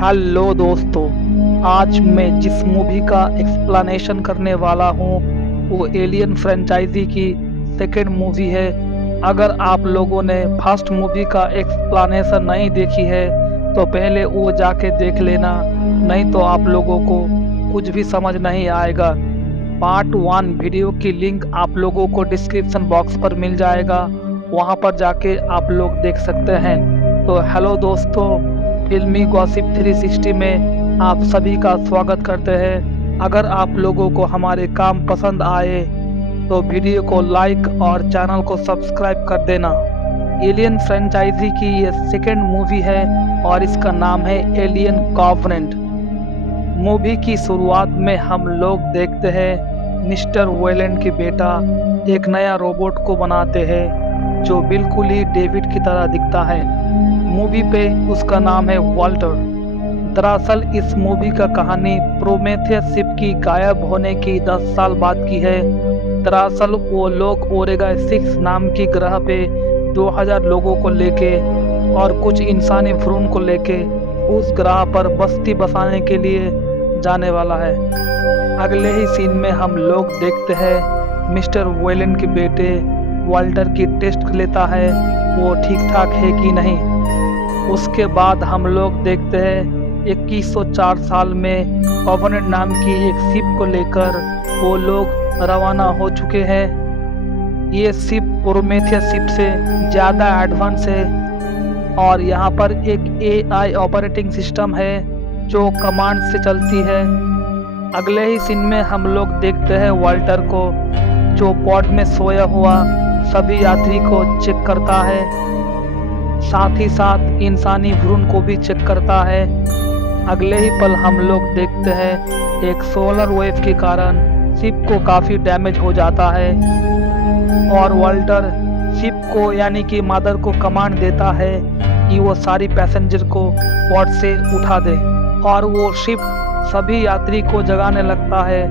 Hello दोस्तों, आज मैं जिस मूवी का एक्सप्लेनेशन करने वाला हूँ वो एलियन फ्रेंचाइजी की सेकेंड मूवी है। अगर आप लोगों ने फर्स्ट मूवी का एक्सप्लेनेशन नहीं देखी है तो पहले वो जाके देख लेना, नहीं तो आप लोगों को कुछ भी समझ नहीं आएगा। पार्ट 1 वीडियो की लिंक आप लोगों को डिस्क्रिप्शन बॉक्स पर मिल जाएगा, वहाँ पर जाके आप लोग देख सकते हैं। तो हेलो दोस्तों, फिल्मी गॉसिप 360 में आप सभी का स्वागत करते हैं। अगर आप लोगों को हमारे काम पसंद आए तो वीडियो को लाइक और चैनल को सब्सक्राइब कर देना। एलियन फ्रेंचाइजी की ये सेकेंड मूवी है और इसका नाम है एलियन कॉवेनेंट। मूवी की शुरुआत में हम लोग देखते हैं मिस्टर वेलेंट की बेटा एक नया रोबोट को बनाते हैं जो बिल्कुल ही डेविड की तरह दिखता है। मूवी पे उसका नाम है वाल्टर। दरअसल इस मूवी का कहानी प्रोमेथियस शिप की गायब होने की 10 साल बाद की है। दरअसल वो लोग ओरेगा 6 नाम की ग्रह पे 2000 लोगों को लेके और कुछ इंसानी भ्रूण को लेके उस ग्रह पर बस्ती बसाने के लिए जाने वाला है। अगले ही सीन में हम लोग देखते हैं मिस्टर वेलेंट के बेटे वाल्टर की टेस्ट लेता है, वो ठीक ठाक है कि नहीं। उसके बाद हम लोग देखते हैं 2104 साल में कॉवेनेंट नाम की एक शिप को लेकर वो लोग रवाना हो चुके हैं। ये शिप प्रोमेथियस शिप से ज़्यादा एडवांस है और यहाँ पर एक AI ऑपरेटिंग सिस्टम है जो कमांड से चलती है। अगले ही सीन में हम लोग देखते हैं वाल्टर को जो पॉड में सोया हुआ सभी यात्री को चेक करता है, साथ ही साथ इंसानी भ्रूण को भी चेक करता है। अगले ही पल हम लोग देखते हैं एक सोलर वेव के कारण शिप को काफ़ी डैमेज हो जाता है और वाल्टर शिप को यानी कि मदर को कमांड देता है कि वो सारी पैसेंजर को पॉड से उठा दे और वो शिप सभी यात्री को जगाने लगता है।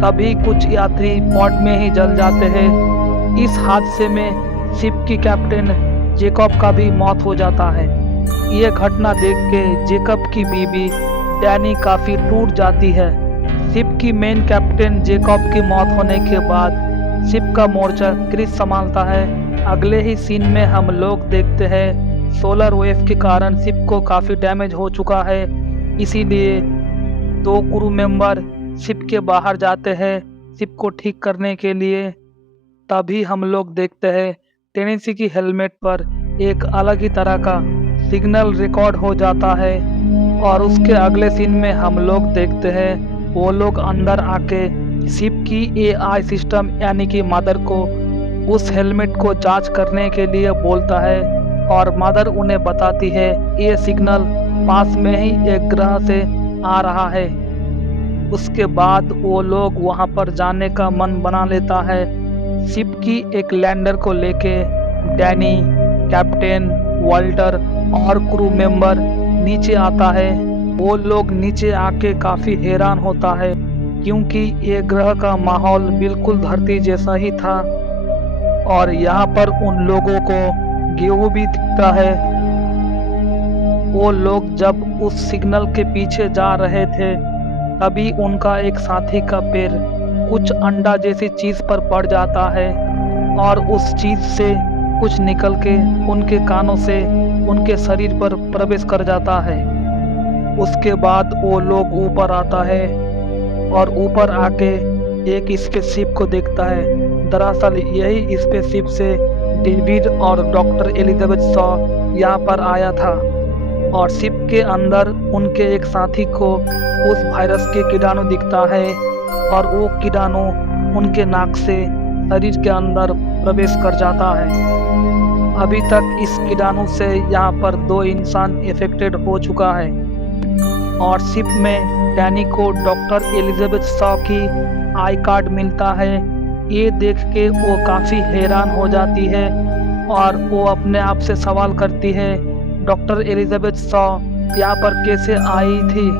तभी कुछ यात्री पॉड में ही जल जाते हैं। इस हादसे में शिप की कैप्टन जेकब का भी मौत हो जाता है। ये घटना देख के जेकब की बीवी डैनी काफ़ी टूट जाती है। शिप की मेन कैप्टन जेकब की मौत होने के बाद शिप का मोर्चा क्रिस संभालता है। अगले ही सीन में हम लोग देखते हैं सोलर वेव के कारण शिप को काफ़ी डैमेज हो चुका है, इसीलिए 2 क्रू मेंबर शिप के बाहर जाते हैं शिप को ठीक करने के लिए। तभी हम लोग देखते हैं टेनेसी की हेलमेट पर एक अलग ही तरह का सिग्नल रिकॉर्ड हो जाता है और उसके अगले सीन में हम लोग देखते हैं वो लोग अंदर आके शिप की AI सिस्टम यानी कि मदर को उस हेलमेट को जांच करने के लिए बोलता है और मदर उन्हें बताती है ये सिग्नल पास में ही एक ग्रह से आ रहा है। उसके बाद वो लोग वहां पर जाने का मन बना लेता है। शिप की एक लैंडर को लेके डैनी, कैप्टन, वाल्टर और क्रू मेंबर नीचे आता है। वो लोग नीचे आके काफ़ी हैरान होता है क्योंकि ये ग्रह का माहौल बिल्कुल धरती जैसा ही था और यहाँ पर उन लोगों को गेहूं भी दिखता है। वो लोग जब उस सिग्नल के पीछे जा रहे थे तभी उनका एक साथी का पैर कुछ अंडा जैसी चीज़ पर पड़ जाता है और उस चीज़ से कुछ निकल के उनके कानों से उनके शरीर पर प्रवेश कर जाता है। उसके बाद वो लोग ऊपर आता है और ऊपर आके एक स्पेसशिप को देखता है। दरअसल यही स्पेसशिप से डेविड और डॉक्टर एलिजाबेथ शॉ यहाँ पर आया था और शिप के अंदर उनके एक साथी को उस वायरस के कीटाणु दिखता है और वो कीटाणु उनके नाक से शरीर के अंदर प्रवेश कर जाता है। अभी तक इस कीटाणु से यहाँ पर 2 इंसान इफेक्टेड हो चुका है और शिप में डैनी को डॉक्टर एलिजाबेथ शॉ की आई कार्ड मिलता है। ये देख के वो काफ़ी हैरान हो जाती है और वो अपने आप से सवाल करती है डॉक्टर एलिजाबेथ शॉ यहाँ पर कैसे आई थी।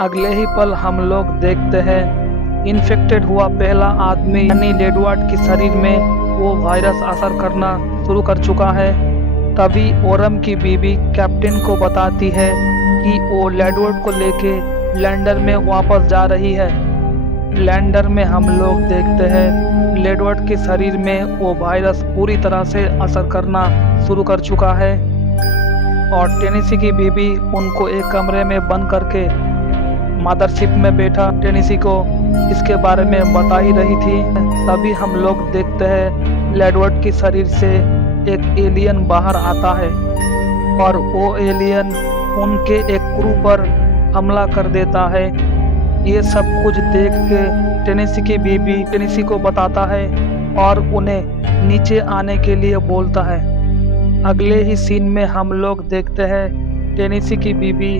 अगले ही पल हम लोग देखते हैं इन्फेक्टेड हुआ पहला आदमी यानी लेडवार्ड के शरीर में वो वायरस असर करना शुरू कर चुका है। तभी ओरम की बीवी कैप्टन को बताती है कि वो लेडवर्ड को लेके लैंडर में वापस जा रही है। लैंडर में हम लोग देखते हैं लेडवर्ड के शरीर में वो वायरस पूरी तरह से असर करना शुरू कर चुका है और टेनेसी की बीबी उनको एक कमरे में बंद करके मदरशिप में बैठा टेनेसी को इसके बारे में बता ही रही थी। तभी हम लोग देखते हैं लेडवर्ड के शरीर से एक एलियन बाहर आता है और वो एलियन उनके एक क्रू पर हमला कर देता है। ये सब कुछ देख के टेनेसी की बीबी टेनेसी को बताता है और उन्हें नीचे आने के लिए बोलता है। अगले ही सीन में हम लोग देखते हैं टेनेसी की बीबी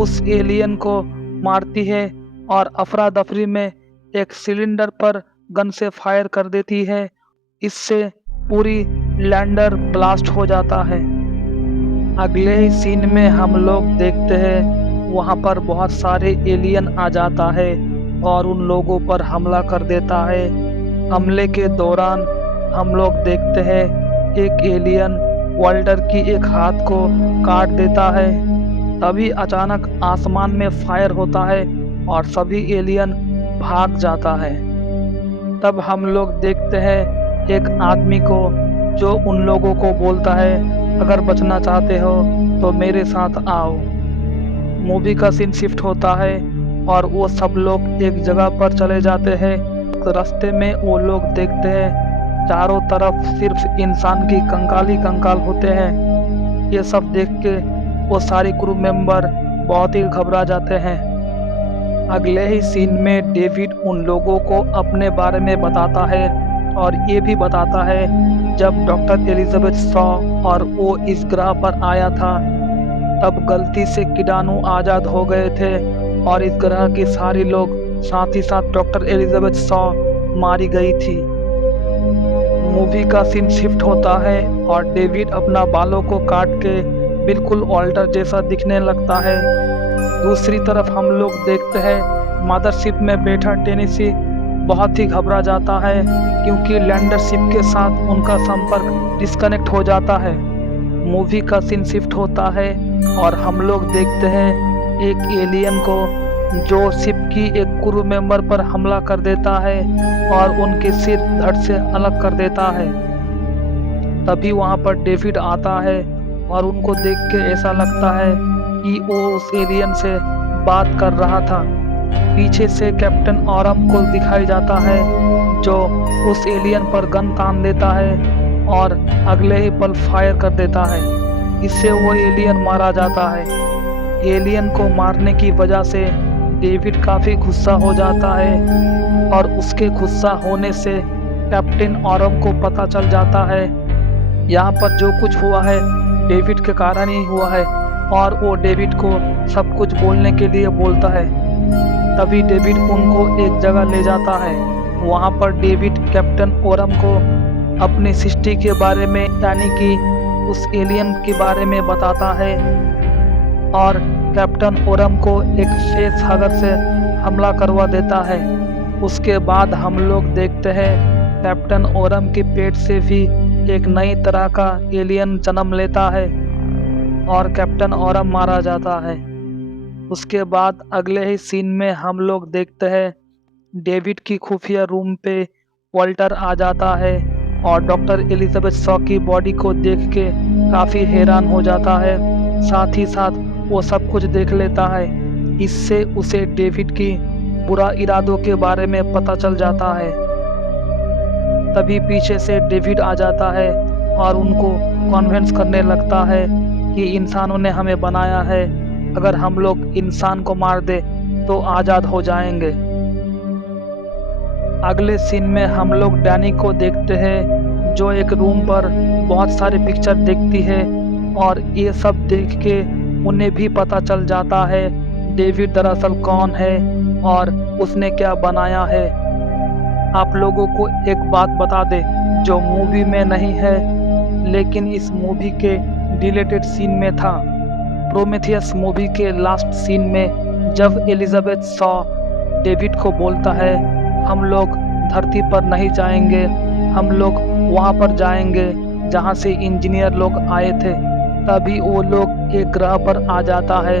उस एलियन को मारती है और अफरा दफरी में एक सिलेंडर पर गन से फायर कर देती है। इससे पूरी लैंडर ब्लास्ट हो जाता है। अगले ही सीन में हम लोग देखते हैं वहाँ पर बहुत सारे एलियन आ जाता है और उन लोगों पर हमला कर देता है। हमले के दौरान हम लोग देखते हैं एक एलियन वाल्टर की एक हाथ को काट देता है। तभी अचानक आसमान में फायर होता है और सभी एलियन भाग जाता है। तब हम लोग देखते हैं एक आदमी को जो उन लोगों को बोलता है अगर बचना चाहते हो तो मेरे साथ आओ। मूवी का सीन शिफ्ट होता है और वो सब लोग एक जगह पर चले जाते हैं। रास्ते में वो लोग देखते हैं चारों तरफ सिर्फ इंसान की कंकाल ही कंकाल होते हैं। ये सब देख के वो सारे क्रू मेंबर बहुत ही घबरा जाते हैं। अगले ही सीन में डेविड उन लोगों को अपने बारे में बताता है और ये भी बताता है जब डॉक्टर एलिजाबेथ शॉ और वो इस ग्रह पर आया था तब गलती से कीटाणु आज़ाद हो गए थे और इस ग्रह के सारे लोग साथ ही साथ डॉक्टर एलिजाबेथ शॉ मारी गई थी। मूवी का सीन शिफ्ट होता है और डेविड अपना बालों को काट के बिल्कुल ऑल्टर जैसा दिखने लगता है। दूसरी तरफ हम लोग देखते हैं मदरशिप में बैठा टेनेसी बहुत ही घबरा जाता है क्योंकि लैंडरशिप के साथ उनका संपर्क डिस्कनेक्ट हो जाता है। मूवी का सीन शिफ्ट होता है और हम लोग देखते हैं एक एलियन को जो शिप की एक क्रू मेंबर पर हमला कर देता है और उनके सिर धड़ से अलग कर देता है। तभी वहाँ पर डेविड आता है और उनको देख के ऐसा लगता है कि वो उस एलियन से बात कर रहा था। पीछे से कैप्टन ऑरम को दिखाई जाता है जो उस एलियन पर गन तान देता है और अगले ही पल फायर कर देता है। इससे वो एलियन मारा जाता है। एलियन को मारने की वजह से डेविड काफ़ी गुस्सा हो जाता है और उसके गुस्सा होने से कैप्टन ऑरम को पता चल जाता है यहाँ पर जो कुछ हुआ है डेविड के कारण ही हुआ है और वो डेविड को सब कुछ बोलने के लिए बोलता है। तभी डेविड उनको एक जगह ले जाता है। वहाँ पर डेविड कैप्टन ओरम को अपनी सृष्टि के बारे में यानी कि उस एलियन के बारे में बताता है और कैप्टन ओरम को एक फेस हगर से हमला करवा देता है। उसके बाद हम लोग देखते हैं कैप्टन ओरम के पेट से भी एक नई तरह का एलियन जन्म लेता है और कैप्टन ओरम मारा जाता है। उसके बाद अगले ही सीन में हम लोग देखते हैं डेविड की खुफिया रूम पे वॉल्टर आ जाता है और डॉक्टर एलिजाबेथ शॉ की बॉडी को देख के काफ़ी हैरान हो जाता है। साथ ही साथ वो सब कुछ देख लेता है। इससे उसे डेविड की बुरा इरादों के बारे में पता चल जाता है। तभी पीछे से डेविड आ जाता है और उनको कन्विंस करने लगता है कि इंसानों ने हमें बनाया है, अगर हम लोग इंसान को मार दे तो आज़ाद हो जाएंगे। अगले सीन में हम लोग डैनी को देखते हैं जो एक रूम पर बहुत सारे पिक्चर देखती है और ये सब देख के उन्हें भी पता चल जाता है डेविड दरअसल कौन है और उसने क्या बनाया है। आप लोगों को एक बात बता दे जो मूवी में नहीं है लेकिन इस मूवी के डिलीटेड सीन में था। प्रोमेथियस मूवी के लास्ट सीन में जब एलिजाबेथ शॉ डेविड को बोलता है हम लोग धरती पर नहीं जाएंगे, हम लोग वहाँ पर जाएंगे जहाँ से इंजीनियर लोग आए थे। तभी वो लोग एक ग्रह पर आ जाता है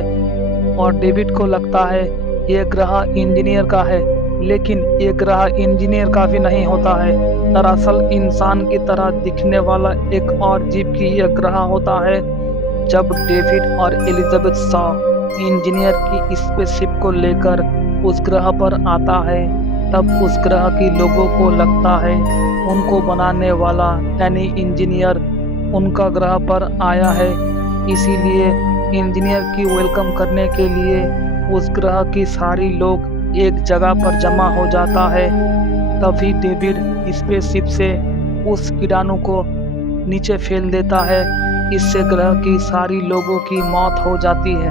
और डेविड को लगता है ये ग्रह इंजीनियर का है, लेकिन ये ग्रह इंजीनियर का भी नहीं होता है। दरअसल इंसान की तरह दिखने वाला एक और जीव की यह ग्रह होता है। जब डेविड और एलिजाबेथ शॉ इंजीनियर की स्पेसशिप को लेकर उस ग्रह पर आता है, तब उस ग्रह के लोगों को लगता है उनको बनाने वाला यानी इंजीनियर उनका ग्रह पर आया है। इसीलिए इंजीनियर की वेलकम करने के लिए उस ग्रह की सारी लोग एक जगह पर जमा हो जाता है। तभी डेविड स्पेसशिप से उस कीटाणु को नीचे फेंक देता है। इससे ग्रह की सारी लोगों की मौत हो जाती है।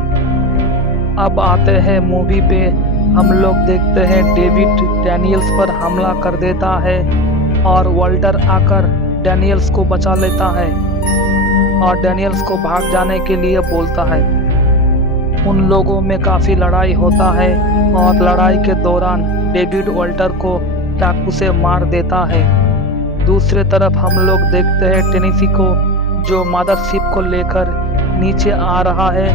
अब आते हैं मूवी पे। हम लोग देखते हैं डेविड डैनियल्स पर हमला कर देता है और वाल्टर आकर डैनियल्स को बचा लेता है और डैनियल्स को भाग जाने के लिए बोलता है। उन लोगों में काफ़ी लड़ाई होता है और लड़ाई के दौरान डेविड वाल्टर को चाकू से मार देता है। दूसरे तरफ हम लोग देखते हैं टेनेसी को, जो मदरशिप को लेकर नीचे आ रहा है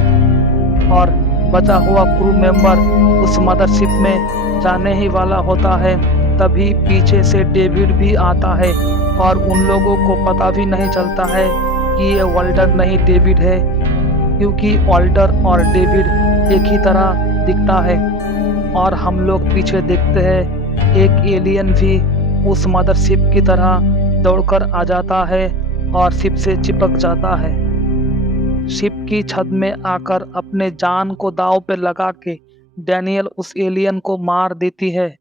और बचा हुआ क्रू मेंबर उस मदरशिप में जाने ही वाला होता है। तभी पीछे से डेविड भी आता है और उन लोगों को पता भी नहीं चलता है कि ये वाल्टर नहीं डेविड है, क्योंकि वाल्टर और डेविड एक ही तरह दिखता है। और हम लोग पीछे देखते हैं एक एलियन भी उस मदरशिप की तरह दौड़कर आ जाता है और शिप से चिपक जाता है। शिप की छत में आकर अपने जान को दांव पे लगा के डैनियल उस एलियन को मार देती है।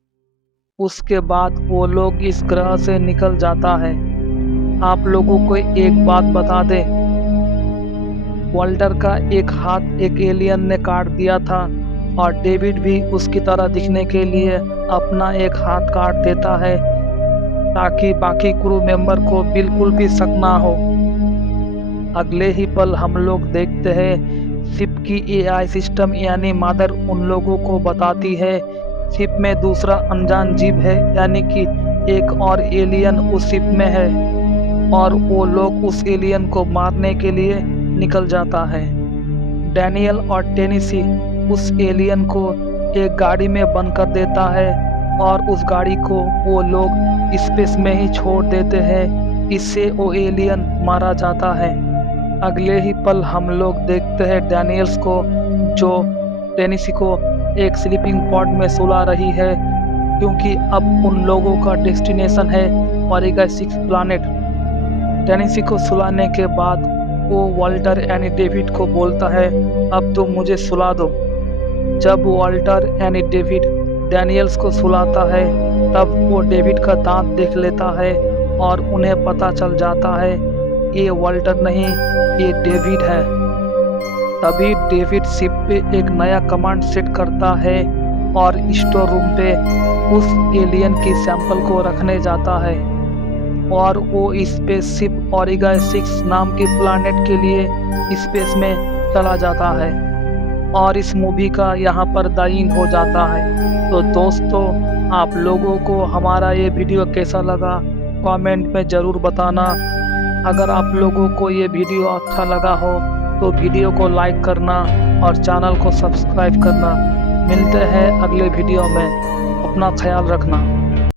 उसके बाद वो लोग इस ग्रह से निकल जाता है। आप लोगों को एक बात बता दे, वाल्टर का एक हाथ एक एलियन ने काट दिया था और डेविड भी उसकी तरह दिखने के लिए अपना एक हाथ काट देता है, ताकि बाकी क्रू मेंबर को बिल्कुल भी शक ना हो। अगले ही पल हम लोग देखते हैं शिप की एआई सिस्टम यानी मदर उन लोगों को बताती है शिप में दूसरा अनजान जीव है, यानी कि एक और एलियन उस शिप में है और वो लोग उस एलियन को मारने के लिए निकल जाता है। डैनियल और टेनेसी उस एलियन को एक गाड़ी में बंद कर देता है और उस गाड़ी को वो लोग स्पेस में ही छोड़ देते हैं। इससे वो एलियन मारा जाता है। अगले ही पल हम लोग देखते हैं डैनियल्स को, जो टेनेसी को एक स्लीपिंग पॉड में सुला रही है, क्योंकि अब उन लोगों का डेस्टिनेशन है ओमेगा 6 प्लैनेट। टेनेसी को सुलाने के बाद वो वाल्टर यानी डेविड को बोलता है, अब तुम मुझे सुला दो। जब वाल्टर यानी डेविड डैनियल्स को सुलाता है, तब वो डेविड का दांत देख लेता है और उन्हें पता चल जाता है ये वाल्टर नहीं, ये डेविड है। तभी डेविड शिप पे एक नया कमांड सेट करता है और स्टोर रूम पे उस एलियन की सैंपल को रखने जाता है और वो स्पेसशिप ओमेगा 6 नाम के प्लैनेट के लिए स्पेस में चला जाता है और इस मूवी का यहाँ पर द एंड हो जाता है। तो दोस्तों, आप लोगों को हमारा ये वीडियो कैसा लगा कमेंट में ज़रूर बताना। अगर आप लोगों को ये वीडियो अच्छा लगा हो तो वीडियो को लाइक करना और चैनल को सब्सक्राइब करना। मिलते हैं अगले वीडियो में। अपना ख्याल रखना।